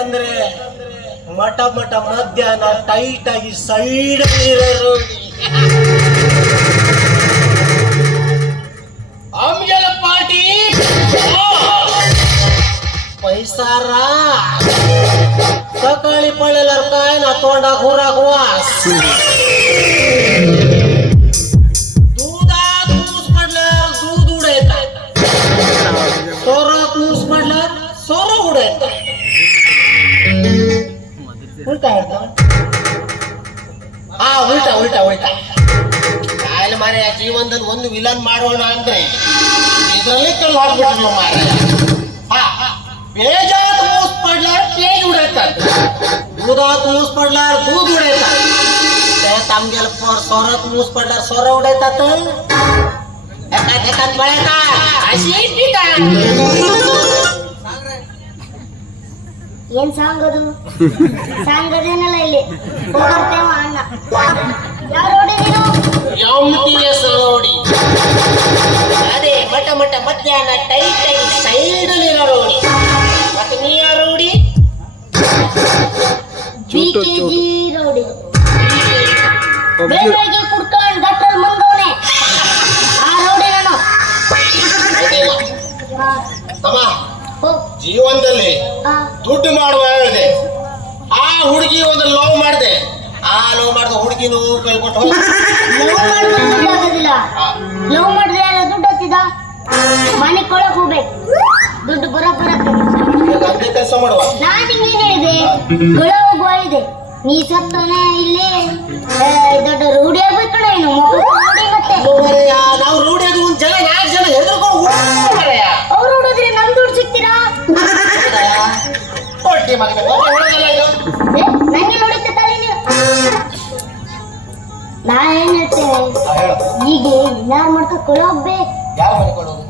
ಅಂದ್ರೆ ಮಠ ಮಠ ಮಧ್ಯಾಹ್ನ ಟೈಟ್ ಆಗಿ ಸೈಡ್ ಇರೋ ಆಮ್ಗೆಲ ಪಾರ್ಟಿ पैसार सकाळी पडलेला काय ना तोंडा खुराक वास दुधात ऊस पडल्यावर दूध उडायचं सोरात ऊस पडल्यावर सोर उडायचं उलटा हा उलटा उलटा उलटा ಕಾಯಲ್ ಮಾರೆ ಜೀವನದಲ್ಲಿ ಒಂದು ವಿಲನ್ ಮಾಡೋಣ ಅಂದ್ರೆ ಇದರಲ್ಲಿ ಕಲ್ಲು ಹಾಕ್ಬಿಟ್ರು ಮಾರೆ ಬೇಜಾತ್ ಮೂಸ್ पडल्यावर तेज उडतात दुधात मूस पडल्यावर दूध उडतात त्यात आमगेला सोरात मूस पडल्यावर सोर उडतात एकात एकात पळतात अशी पिता ಏನ್ ಸಾಂಗದು ಸಾಂಗದೇನಲ್ಲ ಇಲ್ಲಿ ಹೋಗರ್ತೇವ ಅಣ್ಣ ಯಾರು ಹೊಡಿದೀನು ಎಂಟಿಎಸ್ ರೋಡಿ ಅದೇ ಮಟ ಮಟ ಮಧ್ಯಾಹ್ನ ಟೈಟ್ ಟೈಟ್ ಸೈಡ್ ಇರೋ ರೋಡಿ ಮತ್ತೆ ನೀ ಯಾರು ರೋಡಿ ಬಿಕೆಜಿ ರೋಡಿ ಬೇರೆಗೆ ಕುಡ್ಕೊಂಡು ಗಟ್ಟಲ್ ಮಂಗವನೆ ಆ ರೋಡಿ ನಾನು ತಮ್ಮ ಜೀವನದಲ್ಲಿ ದುಡ್ಡು ಮಾಡುವ ಹೇಳಿದೆ ಆ ಹುಡುಗಿ ಒಂದು ಲವ್ ಮಾಡಿದೆ ಆ ಲವ್ ಮಾಡಿದ ಹುಡುಗಿನೂ ಕಳ್ಕೊಟ್ಟು ಲವ್ ಮಾಡಿದ್ರೆ ದುಡ್ಡು ಆಗೋದಿಲ್ಲ ಲವ್ ಮಾಡಿದ್ರೆ ದುಡ್ಡು ಹತ್ತಿದ ಮನೆ ಕೊಳಕ್ ಹೋಗ್ಬೇಕು ದುಡ್ಡು ಬರೋಬ್ಬರ ಅದೇ ಕೆಲಸ ಮಾಡುವ ನಾನು ಹಿಂಗೇನು ಹೇಳಿದೆ ಕೊಳ ಹೋಗುವ ಇದೆ ನೀ ಸತ್ತವನೇ ಇಲ್ಲಿ ದೊಡ್ಡ ರೂಢಿ ಆಗ್ಬೇಕಣ ಏನು ರೂಢಿ ಮತ್ತೆ ನಾವು ರೂಢಿ ಆಗಿ ಒಂದು ಜನ 4 ಜನ ಹೆದರ್ಕೊಂಡು ಅವ್ರು ಹುಡುಗ್ರೆ ನಮ್ ದುಡ್ಡು ಸಿಗ್ತೀರಾ ಹೊಟ್ಟಿ ಮಗನೇ ನಂಗೆ ನೋಡುತ್ತೆ ತಾಳಿ ನೀವು ನಾ ಏನ್ ಹೇಳ್ತೇನೆ ಈಗ ಇನ್ನಾರು ಮಾಡ್ತಾ ಕೊಳೋಗ್ಬೇಕು ಯಾರು ಮನೆ ಕೊಡೋದು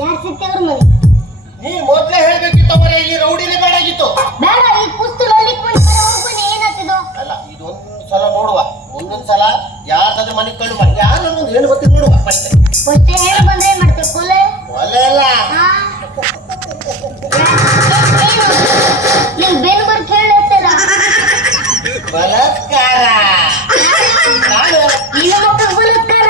ಯಾರು ಸಿಗ್ತೇವ್ರ ಮನೆ ನೀ ಮೊದ್ಲೇ ಹೇಳ್ಬೇಕಿತ್ತು ಅವರೇ ಇಲ್ಲಿ ರೌಡಿನೇ ಬೇಡಾಗಿತ್ತು ಬೇಡ ಈ ಪುಸ್ತಕ ಹೋಗ್ಬನ್ನಿ ಏನಾಗ್ತಿದ್ದು ಅಲ್ಲ ಇದೊಂದು ಸಲ ನೋಡುವ ಮುಂದೊಂದು ಸಲ ಯಾರ್ದಾದ್ರೂ ಮನೆ ಕಣ್ಣು ಮಾಡಿ ಯಾರು ಒಂದು ಹೇಳಿ ಗೊತ್ತಿಲ್ಲ ನೋಡುವ ಫಸ್ಟ್ ಹೇಳಿ ಬಂದ್ರೆ ಏನ್ ಮಾಡ್ತೇವೆ ಕೊಲೆ ಒಲೆ ಅಲ್ಲ ನೀವು ಬೇರೆ ಬರ್ಕ್ ಹೇಳಿ ಹೇಳ್ತೀರ ಬಲಾತ್ಕಾರ ಈಗ ಮಕ್ಕಳು ಬಲಾತ್ಕಾರ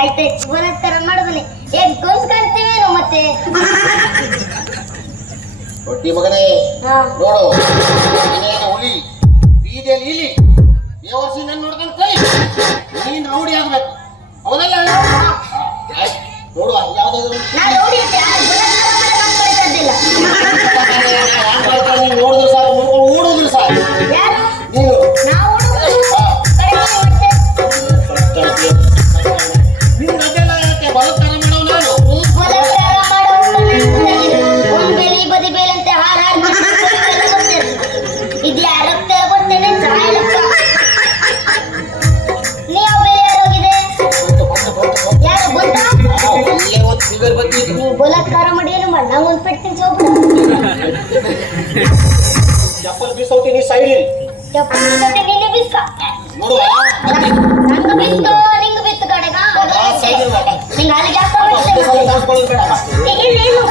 ಆಯ್ತಾಯ್ತು ಬಲಾತ್ಕಾರ ಮಾಡಬನ್ನಿ ಏನ್ ಗೊಂದು ಕಾಣ್ತೀವೇನು ಮತ್ತೆ ಹೊಟ್ಟಿ ಮಗನೇ ನೋಡು ನೀನೇನು ಹುಲಿ ಬೀದಿಯಲ್ಲಿ ಇಲಿ ಬೇವರ್ಸಿ ನನ್ನ ನೋಡ್ಕೊಂಡು ಕಲಿ ನೀನ್ ರೌಡಿ ಆಗ್ಬೇಕು ಹೌದಲ್ಲ ನೋಡುವ ಯಾವ್ದಾದ್ರು ನೋಡಿದ್ರು ಸಾಕು ಓಡಿದ್ರು ಸಾಕು ನೀನು ನೀನು ಅದೆಲ್ಲ ಯಾಕೆ ಬಲಾತ್ಕಾರ ಮಾಡೋ ನಾನು ಒಂದ್ ಬೇಲಿ ಬದಿ ಬೇಲಂತೆ ಹಾರ ಇದು ಯಾರತ್ತೆ ಗೊತ್ತೇನೆ ನೀ ಯಾವ ಬೇರೆ ಯಾರೋಗಿದೆ ಯಾರು ಗೊತ್ತಾ ನೀವು ಬಲಾತ್ಕಾರ ಮಾಡಿ ಏನು ಮಾಡಿ ನಂಗೆ ಒಂದು ಪೆಟ್ಟು ತಿನ್ಸಿ ಹೋಗ್ಬಿಡ ಚಪ್ಪಲ್ ಬೀಸೋತೀನಿ ಸೈಡ್ ಚಪ್ಪಲ್ ಜೊತೆ ನಿನ್ನೆ ಬಿಸ್ಕ ನೋಡುವ ನಂಗೆ ಬಿತ್ತು ನಿಂಗೆ ಬಿತ್ತು ಕಡೆಗ ನಿಂಗೆ ಅಲ್ಲಿಗೆ ಹಾಕೋ ಬೇಡ ಈಗ ಏನು